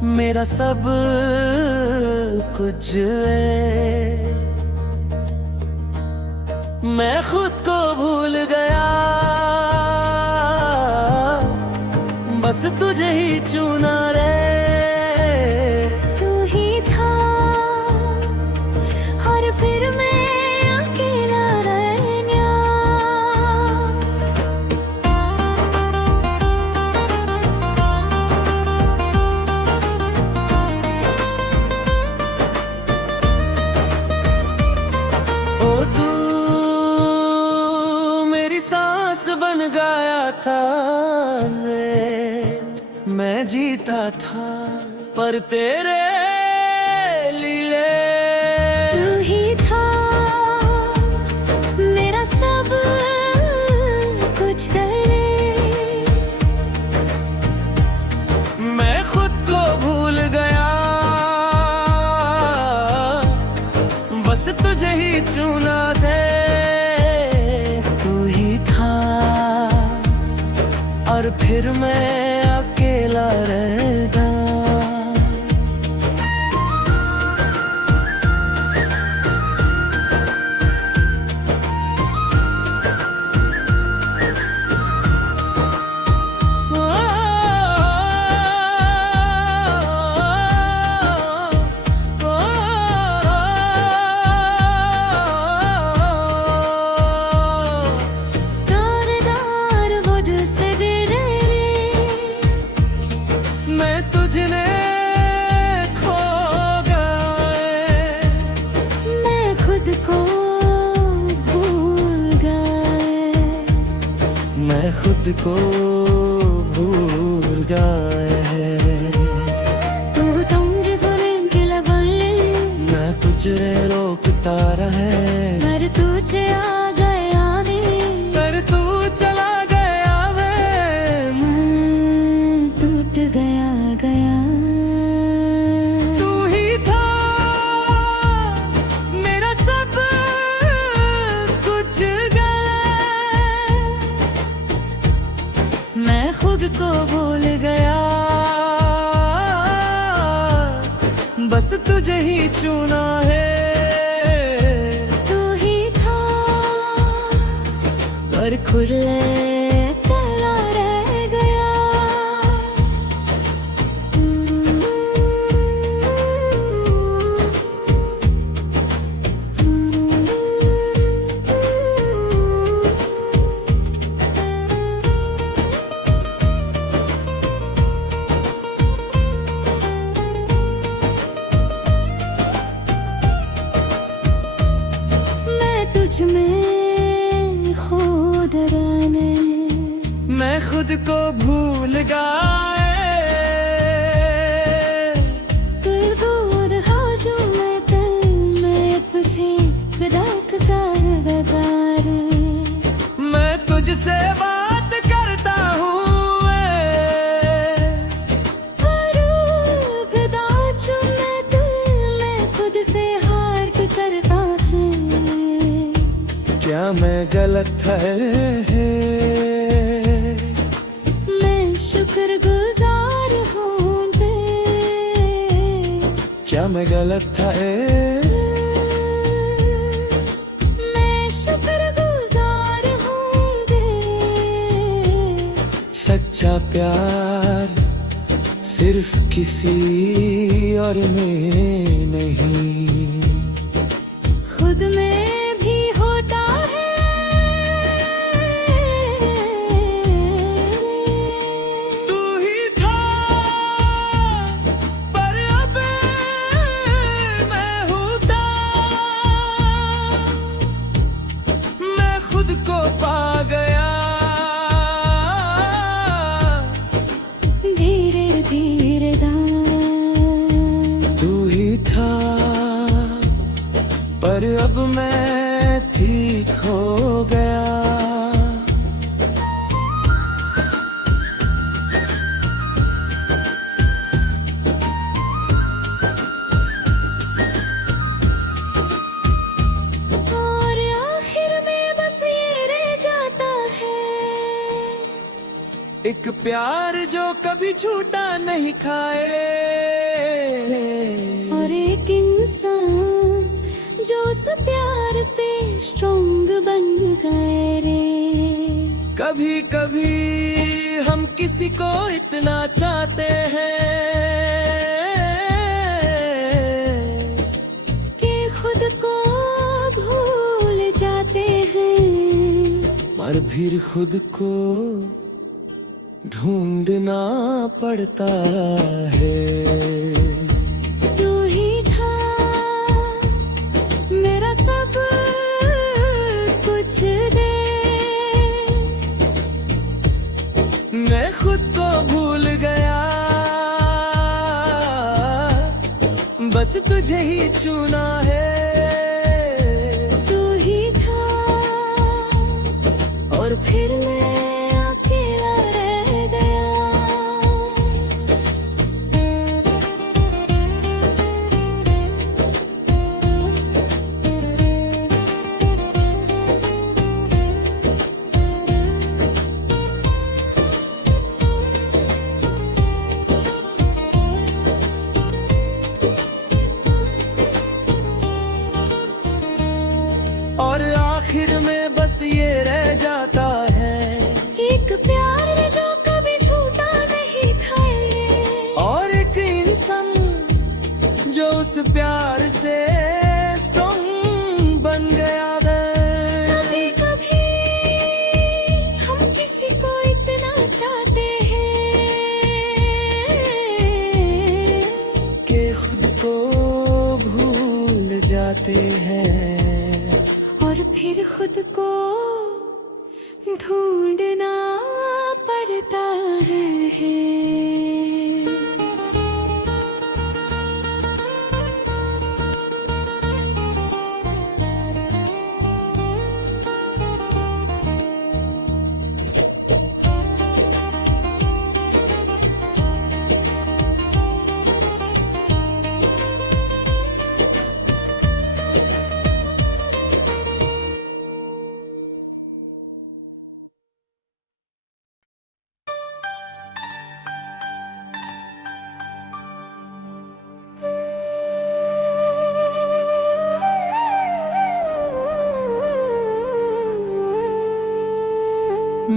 मेरा सब कुछ है। मैं खुद को भूल गया, बस तुझे ही चुना रे। तू ही था और फिर मैं अकेला रह गया। ओ तू मेरी सांस बन गया था, मैं जीता था पर तेरे लिए। तू ही था मेरा सब कुछ तेरे। मैं खुद को भूल गया, बस तुझे ही चुना दे। तू ही था और फिर मैं अकेला रह गया। मैं तुझने खो गया, मैं खुद को भूल गया। मैं खुद को भूल गया। तू मैं तुझे रोकता रहे, पर तुझे आ गया नहीं। पर तू चला गया मैं टूट गया गया। तू ही था मेरा सब कुछ गया। मैं खुद को भूल गया, बस तुझे ही चुना है। तू ही था पर खुले अकेला रह गया। तुझ में खुद रहने मैं खुद को भूल गया। तू दूर हो जो मैं दिल में तुझे रख कर बेकार। मैं तुझसे बात करता हूँ, जो मैं दिल में खुद से हार के करता था। क्या मैं गलत है? मैं शुक्रगुजार हूँ बे। क्या मैं गलत है? मैं शुक्रगुजार हूँ बे। सच्चा प्यार सिर्फ किसी और में नहीं, खुद में भी होता है। तू ही था पर अब मैं होता। मैं खुद को पा गया, धीरे धीरे तू ही था पर अब मैं ठीक हो गया। और आखिर में बस ये रह जाता है, एक प्यार जो कभी झूठा नहीं खाए। स्ट्रॉन्ग बन गए रे। कभी कभी हम किसी को इतना चाहते हैं कि खुद को भूल जाते हैं, पर फिर खुद को ढूंढना पड़ता है। तू ही था मेरा सब कुछ दे, मैं खुद को भूल गया, बस तुझे ही चुना है। तू ही था और फिर मैं अकेला रह गया। और आखिर में बस ये रह जाता है, एक प्यार जो कभी झूठा नहीं था ये, और एक इंसान जो उस प्यार से स्ट्रॉन्ग बन गया है। कभी कभी हम किसी को इतना चाहते हैं कि खुद को भूल जाते हैं, और फिर खुद को ढूंढना पड़ता है।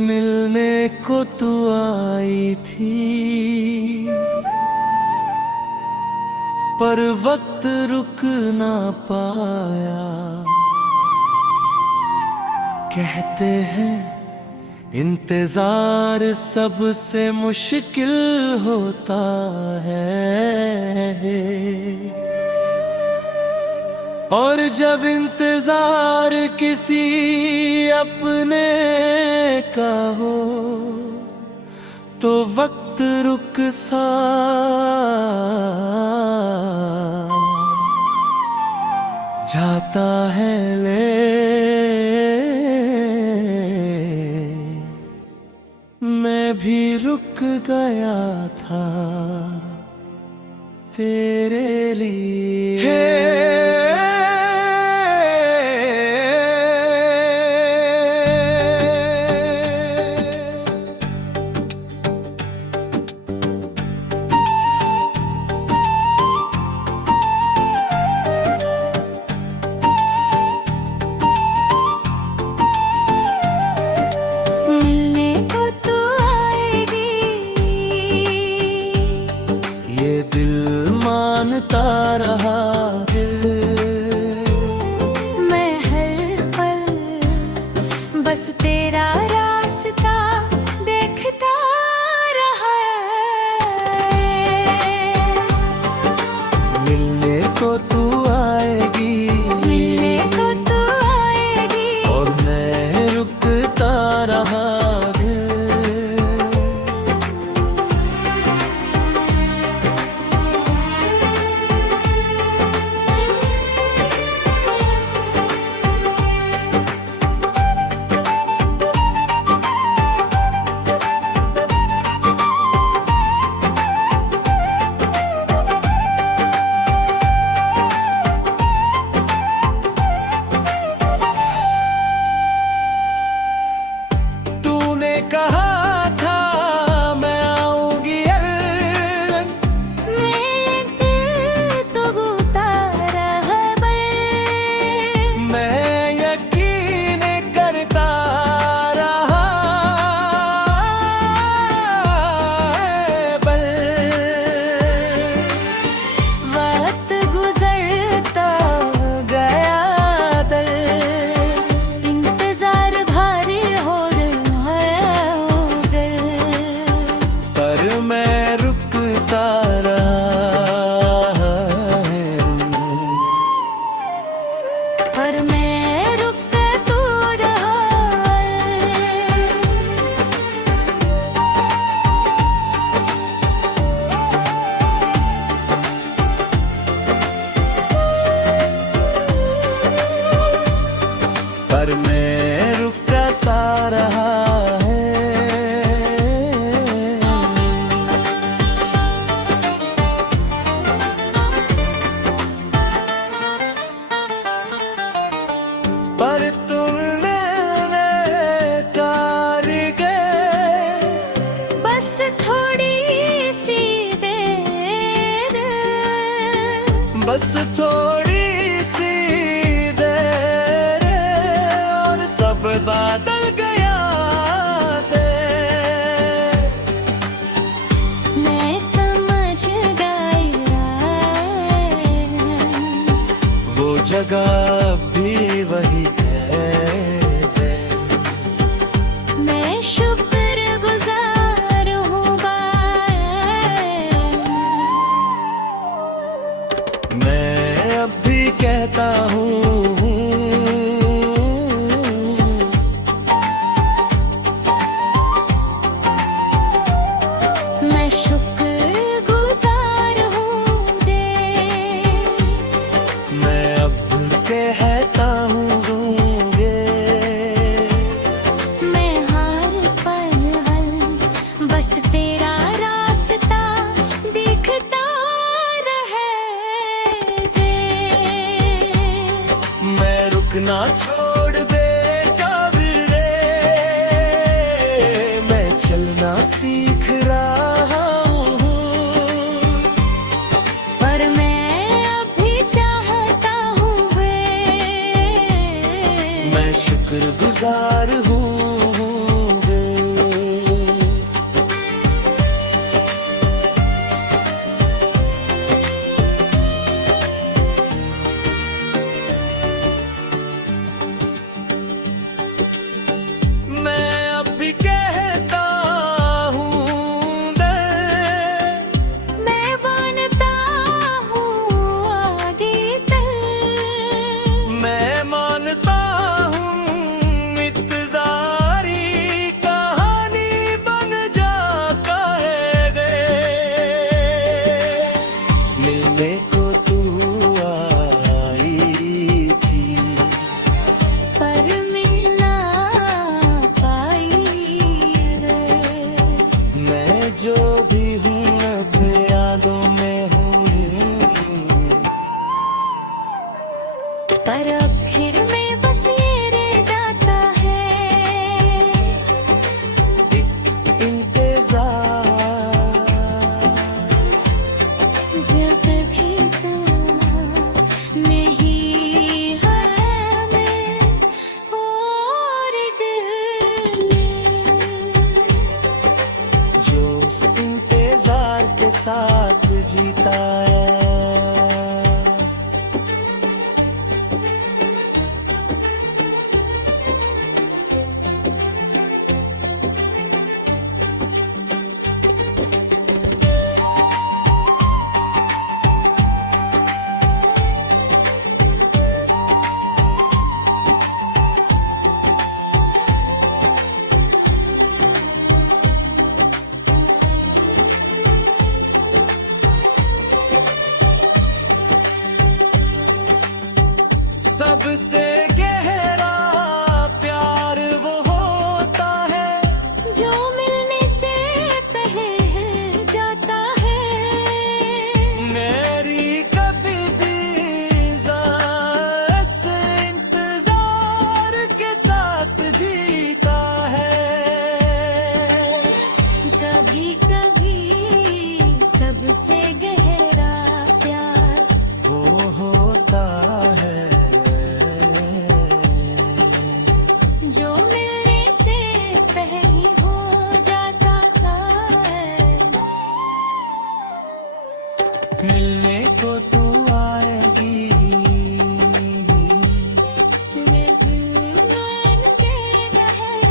मिलने को तू आई थी, पर वक्त रुक ना पाया। कहते हैं इंतजार सबसे मुश्किल होता है, और जब इंतजार किसी अपने का हो तो वक्त रुक सा जाता है। मैं भी रुक गया था तेरे लिए। मिलने को तू आएगी, ये दिल मानता रहा है, मैं हर पल बस तेरा रास्ता देखता रहा है। मिलने को तू आएगी, मिलने को तू आएगी, और मैं रुकता रहा है। बस थोड़ी सी देर और सब बदल गया दे। मैं समझ गई वो जगह भी वही है। मैं शुक्रगुजार हूँ मैं अब भी कहता हूँ मैं शुक्रगुजार हूँ दे। मैं अब कहता हूँ दूंगे। मैं हर पल बस तेरा रास्ता दिखता रहे जे। मैं रुकना छोड़ दे कभी रे, मैं चलना सीख रहा हूँ। पर मैं अभी चाहता हूँ वे। मैं शुक्रगुजार हूँ वे। मैं अब भी कहता हूँ मैं बनता हूँ आगे तक। मैं मानता हूँ इंतजारी कहानी बन जाता है गे। मिलने को तू आई थी पर मिलना पाई रे। मैं जो भी हूँ अब यादों में हूँ। पर अब फिर में बस ये रह जाता है एक इंतजार जब भी तू नहीं है मैं और दिल जो उस इंतजार के साथ जीता है। सबसे गहरा प्यार वो होता है जो मिलने से पहले जाता है। मेरी कभी भी ज़ात इंतजार के साथ जीता है। कभी कभी सबसे गहरा प्यार वो होता है जो मिलने से पहले हो जाता है। मिलने को तू आएगी। मैं दिल में तेरे रहे।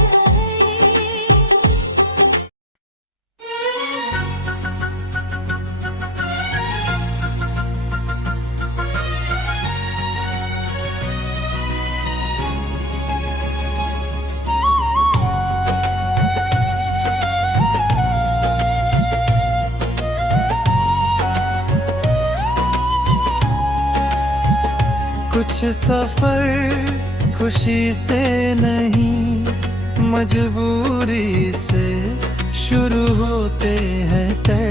कुछ सफर खुशी से नहीं मजबूरी से शुरू होते हैं तय।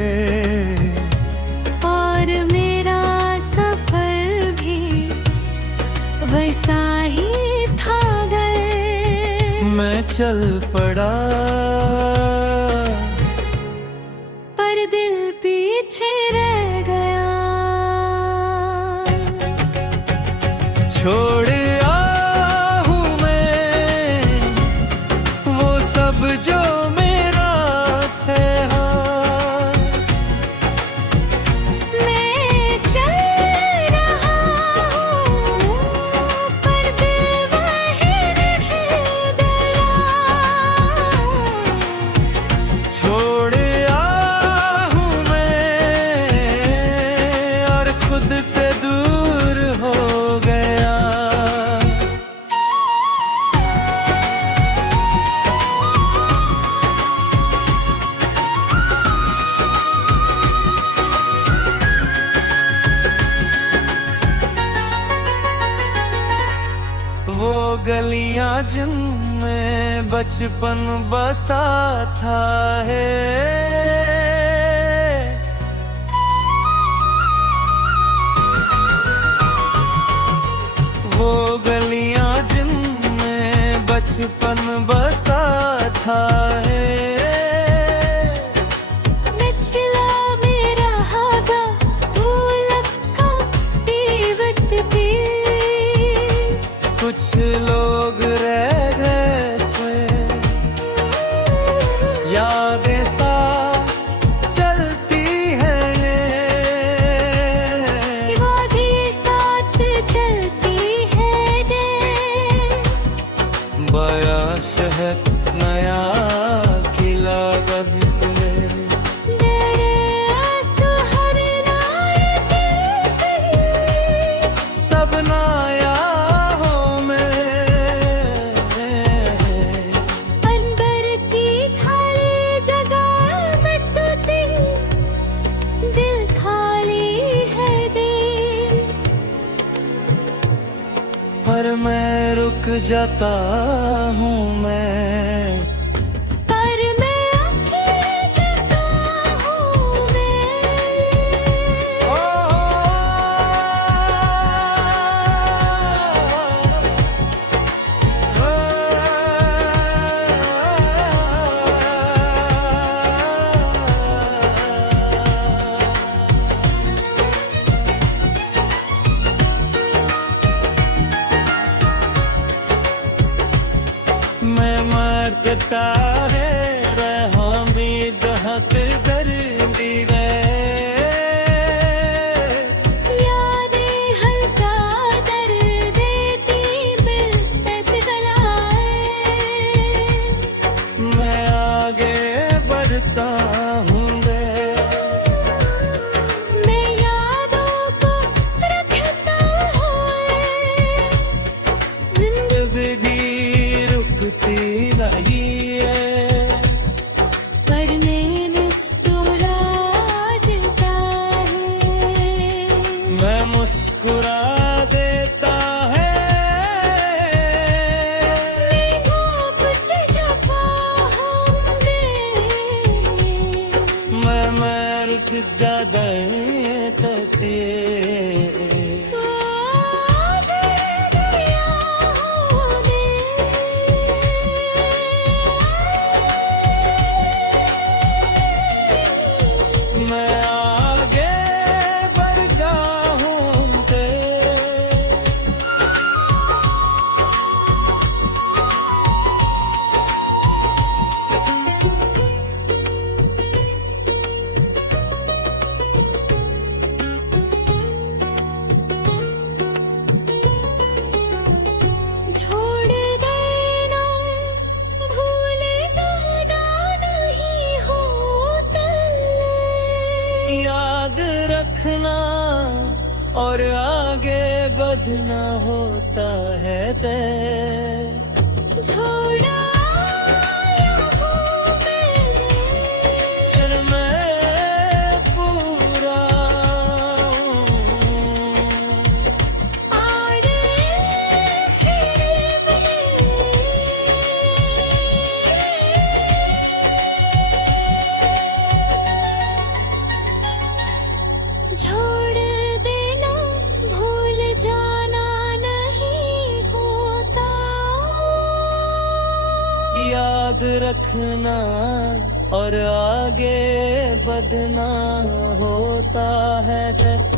और मेरा सफर भी वैसा ही था गर। मैं चल पड़ा पर दिल पीछे रह गया। छोड़ आया हूँ मैं वो सब जो मेरा थे। हाँ मैं चल रहा हूँ पर दिल वहीं रह गया। छोड़ आया हूँ मैं और खुद से दूर हो गया। वो गलियां जिनमें बचपन बसा था है, वो गलियां जिनमें बचपन बसा था है। नचला मेरा हागा तू लक्का दीवत भी। कुछ लोग रह गए थे यादें सा चलती है, वादी साथ चलती है दे। बया शहर नया किला बन पे मेरे आंसू हर नायक कहीं। सब नया हो मैं। अंबर की खाली जगह में तो दिल खाली है दिल। पर मैं रुक जाता हूँ मैं, पर मैं अकेला हूँ मैं। मैं मरता है रहा भी दहक दर्दी रे। यादें हल्का दर्द देती मिलत गलाए। मैं आगे बढ़ता हूँ रे, मैं यादों को रखता हूँ। जिंदगी रुकती नहीं है। पर मैं मुस्कुरा देता है। मैं मुस्कुरा देता है। मैं रुक जाता तो मैं आगे बढ़ता हूँ ते। छोड़ देना भूल जाना नहीं होता। याद रखना और आगे बढ़ना होता है तय। छोड़ा आया हूँ फिर मैं पूरा हूँ। आड़े फिर छोड़ देना भूल जाना नहीं होता। याद रखना और आगे बढ़ना होता है।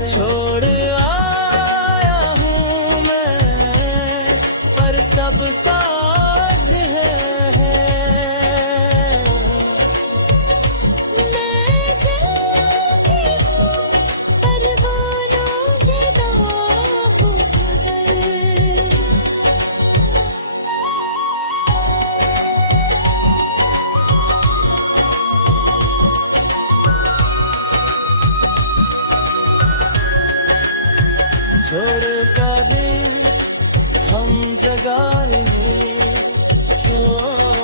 छोड़ आया हूँ मैं छोड़ का दे हम जगा रहे छोड़